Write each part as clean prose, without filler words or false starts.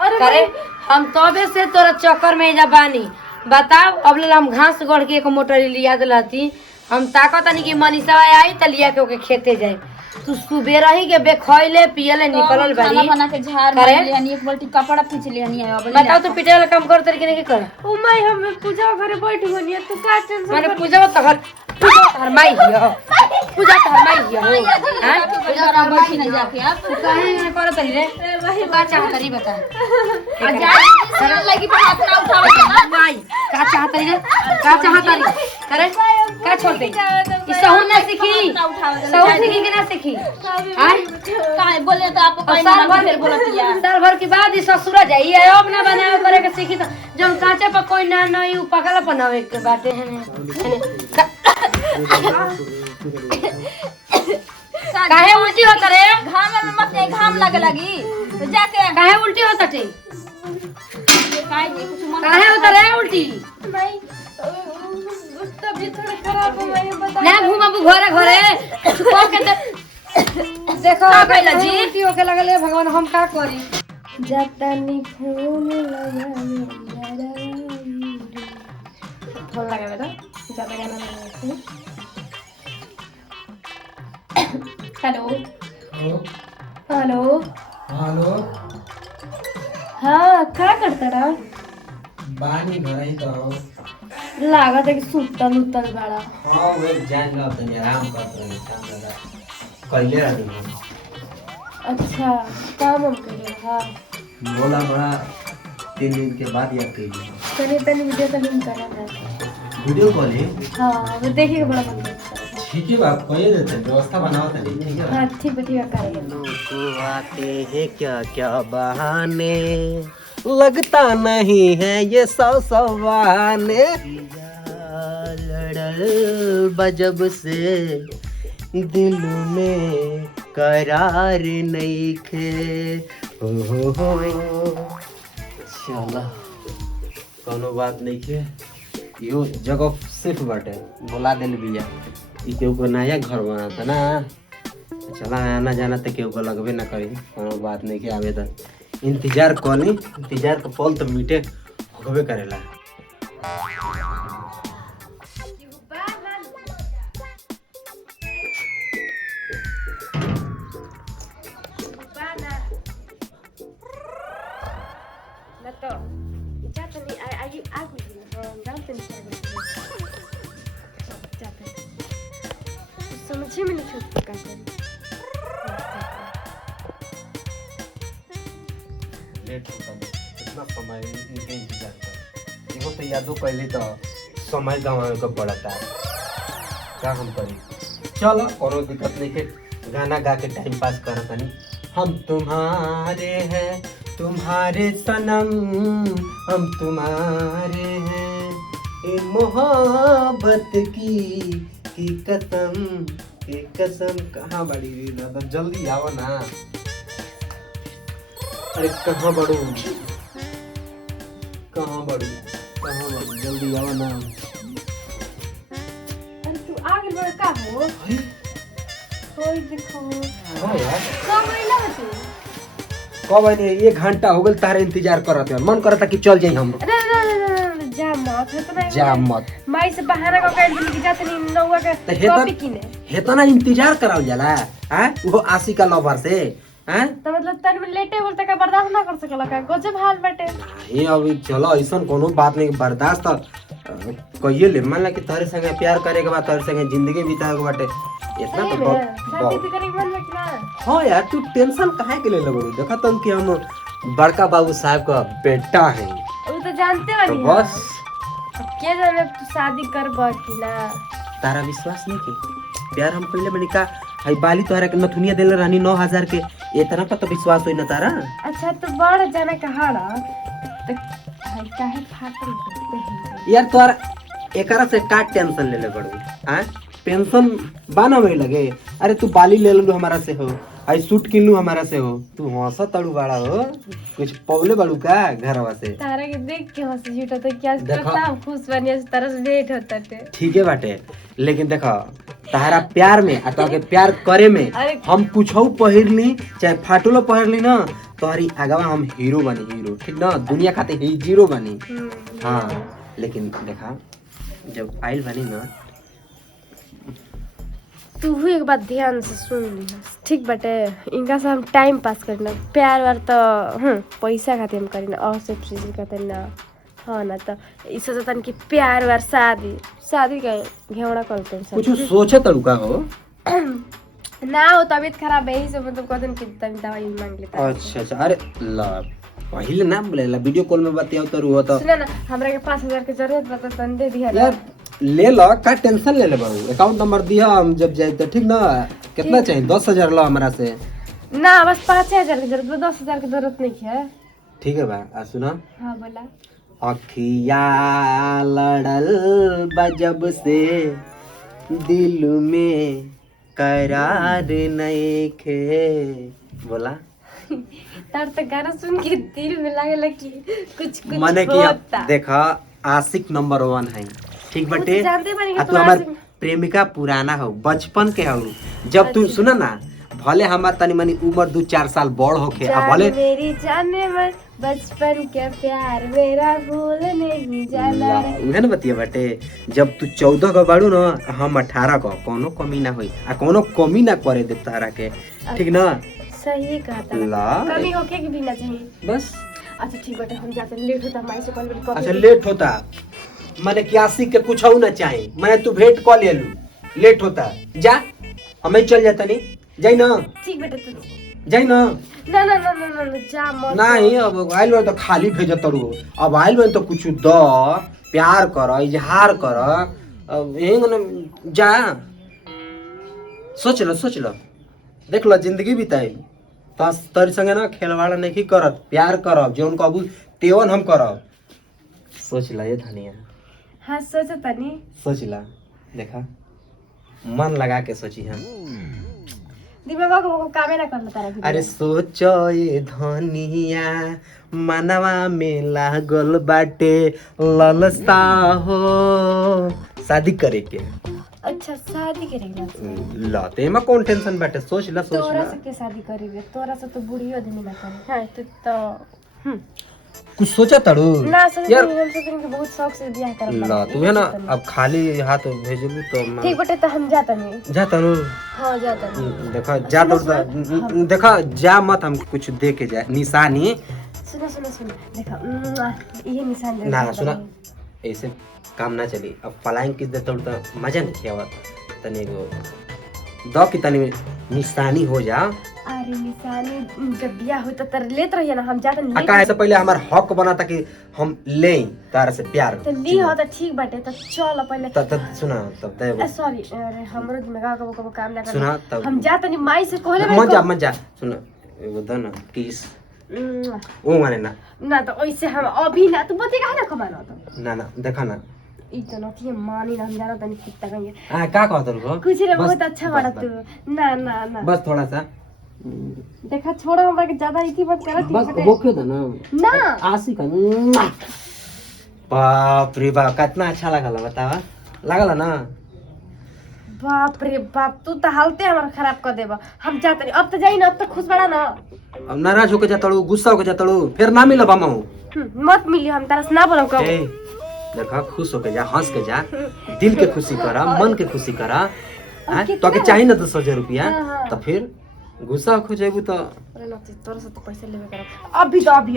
करे हम तबे से तोरा चक्कर में जा बानी। बताओ अब ले हम घास गढ़ के एक मोटर लिया दिलाती। हम ताकत नहीं कि मनीषा आई त लिया के ओके खेते जाए। तू सुबह रही के बेखैले पियले निकलल बारी। खाना बना के झाड़ मार लियानी, एक बाल्टी कपड़ा पीछ लियानी है। बताओ तू पिटे वाला काम करत के नहीं कर। ओ माई हम पूजा घरे बैठ गनी तू का टेंशन माने पूजा त घर पूजा धर्माई हियो। पूजा धर्माई हियो। हां पूजा कर बैठी ना जाके आप काहे न करत रे? तू का चाहत री बता। आ जा सरल लगी पे हाथ ना उठावे ना माई का चाहत री? का चाहत री? करे का छोड़ दे। ई सहू ना सीखी। सहू सीखी कि ना सीखी? हां काहे बोले तो आपको कोई ना फिर बोलतिया। साल भर के बाद ई ससुरा जाई है अब ना बनावे करे के सीखी तो जब कांचे पर कोई ना नहीं पकला बनावे के बाटे है। काहे उल्टी होता रे? घाम में मत नहीं, घाम लगे लगी तो जाके काहे उल्टी होता टे? काहे जी कुछ मन काहे होता रे उल्टी? माई तबीयत थोड़ा खराब हो गई बता ना घुमाबू घरे घरे को के देखो कहला जी उल्टी होके लगले भगवान हम का करी? जतनी खून लगावे फोन लगावे तो ज्यादा गाना नहीं। हेलो हेलो हेलो हाँ का करता रहा बानी घर ही तो लागत है कि सुतल उतल बड़ा। हाँ वे जान लो तनी आराम कर रहे काम लगा कइले रहनी। अच्छा काम हम कर रहा बोला बड़ा 3 दिन के बाद याद कइली तनी तनी वीडियो कॉलिंग कर रहा वीडियो कॉलिंग। हाँ वो देखिए के बड़ा मन करता है। ठीक है बात कहिए देते व्यवस्था बनाओ तनी ठीक है। हाँ ठीक है करेंगे। लोग आते हैं क्या क्या बहाने लगता नहीं है ये सौ बहाने लड़ल बजब से दिल में करार नहीं खे हो चला कोनो बात नहीं खे यो जगह सिर्फ बाटे बोला दिल बिया ई केहू को नया घर बनाता ना चला आना जाना तो केहू को लगबे ना करी कोनो बात नहीं के आवेदन इंतजार करी इंतजार के पल तो मीठे होबे करेला। समझे में नहीं क्या करें। लेट होता है कितना समय इनके इंतजार कर एगो तो यादो पहले तो समय गंवावे का पड़ता है क्या हम करी। चलो कोनो दिक्कत नहीं के गाना गा के टाइम पास करत तनी। हम तुम्हारे हैं तुम्हारे सनम हम तुम्हारे हैं ये मोहब्बत की कसम कहाँ बड़ी रे दादा जल्दी आओ ना। अरे कहाँ बढ़ू जल्दी आओ ना। अरे तू आगे बढ़ का हो अरे कोई देखो हाँ यार कब आइला है तू? कब आए 1 घंटा हो गल तारे इंतजार करत है मन करता कि चल जाई हम। अरे जा मत है तो जा मत माई से बहाना का कर दी कि जात नहीं नौवा का तो हेतन कॉपी किने हेतना इंतजार कराल जाला हैं वो आशिका लवर से हैं तो मतलब तन में लेटे बोलते का बर्दाश्त ना कर सकला का गजब हाल बाटे। ये अभी चलो ऐसा कोनो बात नहीं बर्दाश्त तो कहिए ले मान ला कि तारे संगे प्यार करे के बाद तारे संगे जिंदगी बिताए के बाटे इतना तो शादी तो करे मन में कि ना। हाँ यार तू टेंशन काहे के ले लगो देखा तुम कि हम बड़का बाबू साहब का बेटा है वो तो जानते तो वाली बस अब के जाने तू शादी कर कि ना। तारा विश्वास नहीं के प्यार हम पहले मैंने कहा हाई बाली तोहरा के नथुनिया देले रहनी 9000 के इतना पर तो विश्वास होई ना तारा। अच्छा तो बड़ जाने कहा ना तो भाई काहे फाटल करते यार तोहरा एकरा से का टेंशन ले ले बड़ू हां पेंशन बाना में लगे। अरे तू बाली ले लू हमारा से हो आई सूट किन लू हमारा से हो तू हंसा तड़ू बड़ा हो कुछ पवले बड़ू का घरवा से तारा के देख के हंसी जुटा तो क्या देखो। कितना खुश बनिए तरह से भेंट होता थे। ठीक है बाटे लेकिन देखो तारा प्यार में आ तो के प्यार करे में अरे- हम कुछौ पहिरली चाहे फाटुलो पहिरली ना तोहरी आगवा हम हीरो बनी हीरो ठीक ना दुनिया खातिर ही जीरो बनी हाँ लेकिन देखा जब आइल बनी ना तू एक बात ध्यान से सुन ली ठीक बटे इनका से हम टाइम पास करना प्यार वार तो पैसा खातिर हम करी ना और से चीज खातिर ना हाँ ना तो इस सोचता कि प्यार वार शादी शादी का घेवड़ा करते हैं कुछ सोचे तड़ुका हो ना हो तबीयत खराब है से मतलब कहते कि तनी दवाई मांग लेता अच्छा अच्छा अरे ला पहले ना बोलेला वीडियो कॉल में बतियाओ तो रुआ तो सुना ना हमरा के 5000 के जरूरत बता तन दे दिया यार ले लो का टेंशन ले ले बाबू अकाउंट नंबर दिया हम जब जाए तो ठीक ना कितना चाहिए 10,000 लो हमारा से ना बस 5000 की जरूरत 10,000 की जरूरत नहीं है ठीक है बा आ सुना हाँ बोला अखिया लड़ल बजब से दिल में करार नहीं खे बोला तार तो गाना सुन के दिल में लगे कि कुछ कुछ मने कि होता। देखा आशिक नंबर 1 है ठीक वो तो बटे जानते बानी कि आ तू तू हमार आशिक- प्रेमिका पुराना हो बचपन के हो जब तू सुना ना भले हमार तनी मनी उम्र 2-4 साल बड़ होके आ भले जान मेरी जाने मन बचपन का प्यार मेरा भूल नहीं जाना रे। उहे ना बतिया बटे जब तू 14 का बाड़ू ना हम 18 का कोनो कमी ना होई आ कोनो कमी ना करे दे तारा के ठीक ना सही कहा था ला कभी होके कि भी ना चाहिए बस अच्छा ठीक बेटा हम जाते हैं, लेट होता हमारे से कॉल कर अच्छा लेट होता मैंने क्यासी के कुछ ना चाहे मैं तू भेंट कॉल ले लू लेट होता जा हमें चल जाता नहीं जाई ना ठीक बेटा तू जाई ना ना ना ना ना ना ना, जा मत नहीं अब आइल में तो खाली भेजत रू अब आइल में तो कुछ द प्यार कर इजहार कर अब यही ना जा सोच लो देख लो जिंदगी बिताई तोरी संगे ना खेलवाड़ा नहीं करत प्यार करब जौन कहबू तेवन हम करब सोच ला ये धनिया हाँ सोचा तनी सोच ला देखा मन लगा के सोची हम दिमाग को कामे ना करना तारा अरे सोचो ये धनिया मनवा में लागल बाटे ललसा हो शादी करे के अच्छा शादी करेगा लते में कौन टेंशन बाटे सोच ला तोरा से के शादी करेगे तोरा से तो बुढ़ियो दिन ना करे हाँ तो कुछ सोचा तड़ू ना सोच यार हम सोचेंगे कि बहुत शौक से ब्याह करब ला तू है ना अब खाली हाथ भेजलू तो ठीक बेटे तो हम जाता नहीं जा तड़ू हाँ जाता नहीं देखा जा तो देखा जा मत हम कुछ दे के जाए निशानी सुनो सुनो सुनो देखो ये निशान दे ना सुना ऐसे काम ना चली अब फ्लाइंग किस देता तो मजा नहीं आवत तनी एगो दो की तनी निशानी हो जा अरे निशानी जब ब्याह हो तो तर लेत रहिए ना हम जाते आ नहीं काहे से पहले हमार हक बना था कि हम ले तारा से प्यार तो ली हो तो ठीक बाटे तो चल पहले तब सुना तब तय सॉरी अरे हमरो दिमाग कबो कबो काम ना कर सुना तब हम जाते नहीं माई से कहले मत जा सुना एगो दो ना किस ओ माने ना ना तो ऐसे हम अभी ना तो बते काहे ना कमाना तो ना देखा ना ई तो नथी मानी ना हम जाना तनी कितना कहेंगे आ का कहत रहो कुछ रे बस- बहुत अच्छा बस- बड़ा बस- तू ना ना ना बस थोड़ा सा देखा छोड़ो हमरा के ज्यादा इथी मत कर बस ठीक होके था ना ना आशिक बाप रे बाप कितना अच्छा लगल बतावा लगल ना बाप रे बाप तू तो हालते हमारा खराब कर देबा हम जाते नहीं अब तो जाई ना अब तो खुश बड़ा ना अब नाराज होके जातड़ू गुस्सा होके जातड़ू फिर ना मिलब हम मत मिली हम तारा से ना बोलम कब ए देखा खुश होके जा हंस के जा दिल के खुशी करा मन के खुशी करा तो के चाहिए ना 10,000 रुपया हाँ, हाँ। तो फिर गुस्सा हो जाएबू तो अरे ना तोरा से तो पैसे लेवे कर अभी तो अभी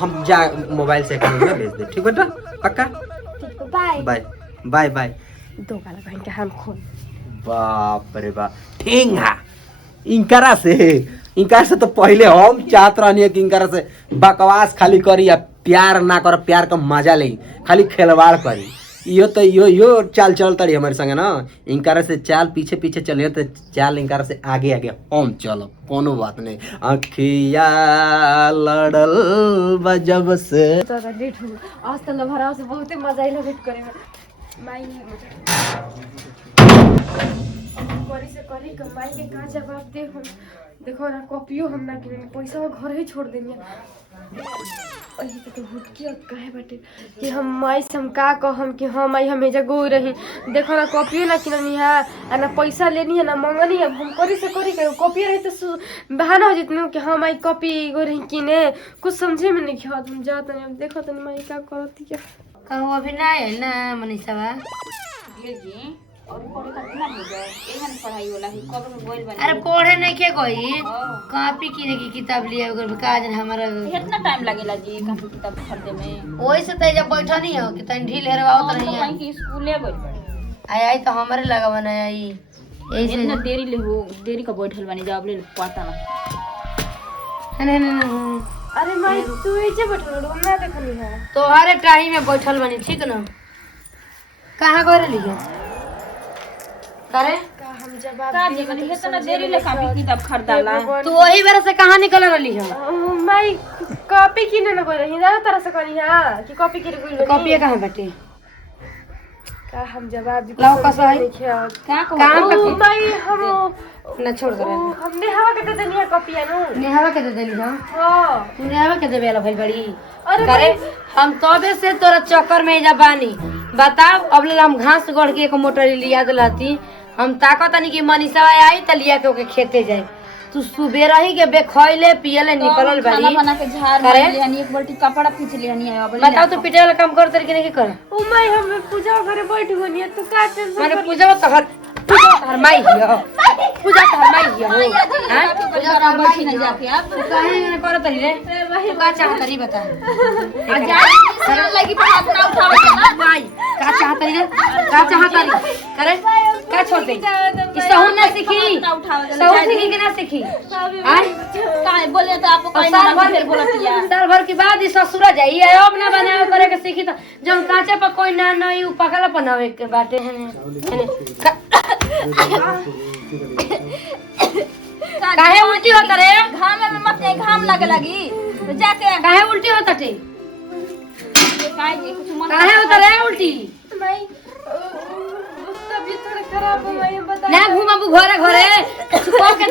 हम जा मोबाइल से अकाउंट में भेज दे ठीक बेटा पक्का ठीक बाय बाय बाय बाय दो गाला बहन के हम खोल बाप रे बाप ठेंगा इनकरा से तो पहले हम चाहत रहनी कि इनकरा से बकवास खाली करी या प्यार ना कर प्यार का मजा ले खाली खिलवाड़ करी यो चाल चल तड़ी हमारे संगे ना इनकरा से चाल पीछे पीछे चलिए तो चाल इनकरा से आगे आगे हम चलो कोनो बात नहीं अखिया लड़ल बजब से तो लेट हो आज तो लभराव से बहुत मजा आइला वेट करे में माई करी से करी कमाई के का जवाब दे हम देखो ना कॉपियो हम ना किने पैसा घर ही छोड़ देनी अही के तो हुटकी और काहे बाटे कि हम माई से हम का कहम कि हम आई हम एजा गो रही देखो ना कॉपी ना किननी है आ ना पैसा लेनी है ना मंगनी है हम करी से करी के कॉपी रही तो बहाना हो जितने कि हम आई कॉपी गो रही किने कुछ समझे में नहीं खेत हम जात नहीं देखो तनी माई का करती क्या कहूँ अभी ना आयल ना मनीषा जी और पढ़े कितना हो जाए एहन पढ़ाई होला है कब में बोल बने अरे पढ़े नहीं के गई कॉपी किने की किताब लिया अगर काज हमारा कितना टाइम लगेला जी कॉपी किताब खरीदे में वही से तय जब बैठा नहीं हो कि तन ढील हेरवाओ तो नहीं है कहीं की स्कूले गइल बड़े आई आई तो हमारे लगा बना आई ऐसे इतना देरी ले हो देरी का बैठल बनी जब ले पता ना नहीं अरे माई तू एजे बैठल रूम ना देखनी है तो हर टाइम में बैठल बनी ठीक ना कहाँ गए लिखे करे का हम जवाब का जी बनी इतना देरी ले कॉपी किताब खरीदाला तू वही बार से कहाँ निकल रही है माई कॉपी किने न गो रही ना तरह से करी हां कि कॉपी किने गइल कॉपी कहाँ बैठे का हम जवाब भी लाओ कैसा है का को काम ओ माई हम ना छोड़ दे हमने हवा के दे देनी है कॉपी नु नेहावा के दे देली हम हां नेहावा के देवे ला भाई बड़ी अरे करे हम तबे से तोरा चक्कर में जा बानी बताओ अब ले हम घास गढ़ के एक मोटर लिया दलाती हम ताकत नहीं कि मनीषा आई त लिया के ओके खेते जाए तू सुबेरा ही के बेखैले पियले निकलल खाना बाड़ी बना के झाड़ करे? मार लियानी एक बाल्टी कपड़ा खींच लियानी है अब बताओ तू पिटे वाला काम कर तरीके नहीं कर ओ माई हम पूजा करे बैठ गनी तू का टेंशन माने पूजा तहर तहर माई हियो पूजा तहर माई हियो हां पूजा का बैठी नहीं जाके आप काहे न कर तरी रे तू का चाह तरी बता सरल लगी पर हाथ ना उठावे के ना माई का चाह तरी रे का चाह तरी करे का छोड़ दे ई सहू ना सीखी ना उठावे सहू सीखी के ना सीखी हां काहे बोले तो आपको काहे साल ना भर फिर बोलतिया साल भर के बाद ई ससुरा जाई है अब ना बनावे करे के सीखी तो जब कांचे पर कोई ना नहीं उ पकला बनावे के बाटे है काहे उल्टी होता रे घाम में मत नहीं घाम लगे लगी तो जाके काहे उल्टी होता टे काहे जी कुछ मन काहे होता रे उल्टी माई तबीयत थोड़ा खराब हो गई बता ना घुमाबू घरे घरे छुपा के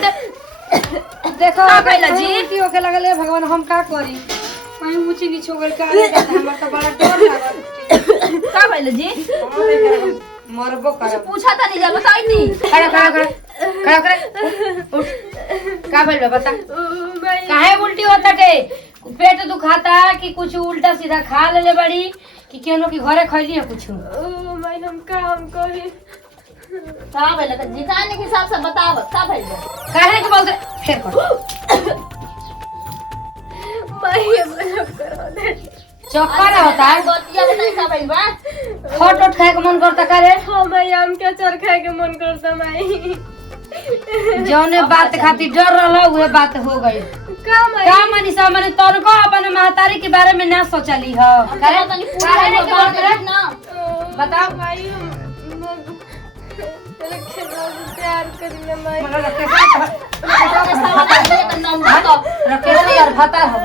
देखो कैला जी? उल्टी होके लगले भगवान हम का करी कहीं ऊंची नीचे हो गइल का रे हमरा तो बड़ा डर लागल का भइल जी मरबो कर पूछा था नहीं जा बताई नहीं खड़ा खड़ा खड़ा खड़ा खड़ा उठ का भइल बा बता माई काहे उल्टी होता टे पेट दुखाता कि कुछ उल्टा सीधा खा लेले बड़ी कि केनो की घरे खैली है कुछ ओ माई हम काम करी का भइल का जिताने के हिसाब से बताव का भइल काहे के बोलते फेर कर माई अपना करो दे चक्कर होता है बतिया बताई का भइल बा फोट उठ खाए के मन करता करे हाँ माई आम के अचार खाए के मन करता माई जौने बात खातिर डर रहला उहे बात हो गई का माई का मनीषा मैंने तोरको अपन महतारी के बारे में ना सोचली हो करे तनी काहे नहीं पूरा बोलत रे? ना बताओ माई हम तेरे खेलवा से प्यार करेंगे माई रकेश यार भाता हो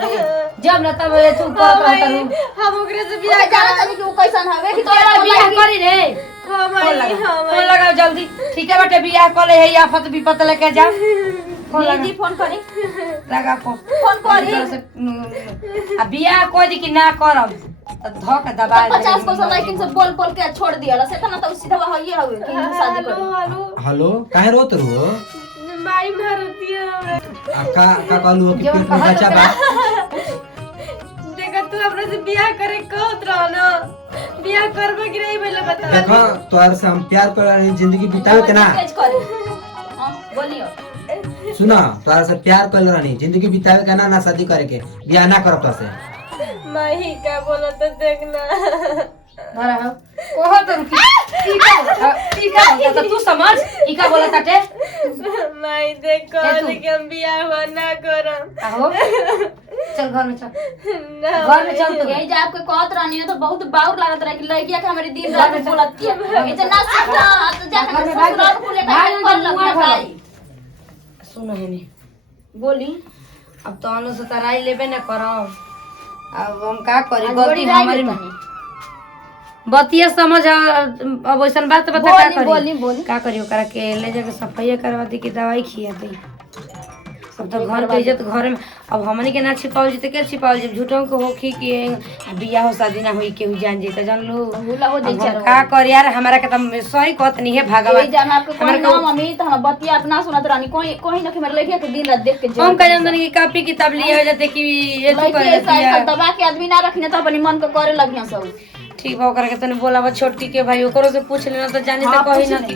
जब न तब तू करत रहता रू हम ओकरे से बिया बियाह जाना तनी कि उ कैसन हवे कि तोरा बियाह करी रे हाँ फोन माई लगा हाँ फोन माई लगाओ जल्दी ठीक है बेटे बियाह कर ले है आफत विपत लेके जा फोन लगा दीदी फोन करी लगा फोन फोन करी आ बियाह कोई दी कि ना करब त धक दबा 50 को लड़किन से बोल बोल के छोड़ दिया से तना तो सीधा होइए हवे कि शादी हेलो करी हेलो हेलो काहे रोत रहो माई मारती है आ का कहलू हो कि पेट में बच्चा बा देखा तू अपने से बियाह करे कहत रहो ना बियाह करबे कि नहीं पहले बता देखो तोहर से हम प्यार कर रहे जिंदगी बितावे के ना तेज करी हां बोलियो सुना तोहर से प्यार कर रहे जिंदगी बितावे के ना ना शादी करे के बियाह ना करब तो से माही का बोला तो देखना धरा हो ओहो तो रुकी ई का बोलता तू समझ ई का बोलता टे माई देखो ए तू। लेकिन हम बियाह हुआ ना करम आहो चल घर में चल ना घर में चल तू यही जा आपके कहत रहनी है तो बहुत बाउर लागत रहे कि लड़किया के हमारी दिन रात बोलती है इतना सीखा तो जाकर घर में भाग ससुराल को लेकर भाग कर लगना भाग। भाई सुनो हेने बोली अब तो अनु से तराई लेबे ना करम अब हम का करी गलती हमारी में बतिया समझ अब वैसन बात बता का करी बोली बोली का करी ओकरा के ले जाके सफाई करवा दी कि दवाई खिया दी अब तो घर के इज्जत घर में, अब हमनी के ना छिपावल जी तो के छिपावल जी, झूठों के होखी कि बियाह हो शादी ना हुई केहू जान जी तो जान लो। भूला हो जाई अब हम का कर यार, हमारा के तो सही कहत नहीं है भगवान। जाना आपको कोई ना मम्मी तो हम बतिया अपना सुनत रानी कोई कोई ना के मेरे लड़किया के दिन रात देख के हम का जानते नहीं कि कॉपी किताब लिए हो जाते कि ये तो कर लड़की दबा के आदमी ना रखने तो अपनी मन को करे लगिया सब। ठीक बा, ओकरा के तने बोलावा छोटी के भाई, ओकरो से पूछ लेना तो जानी तो कही ना कि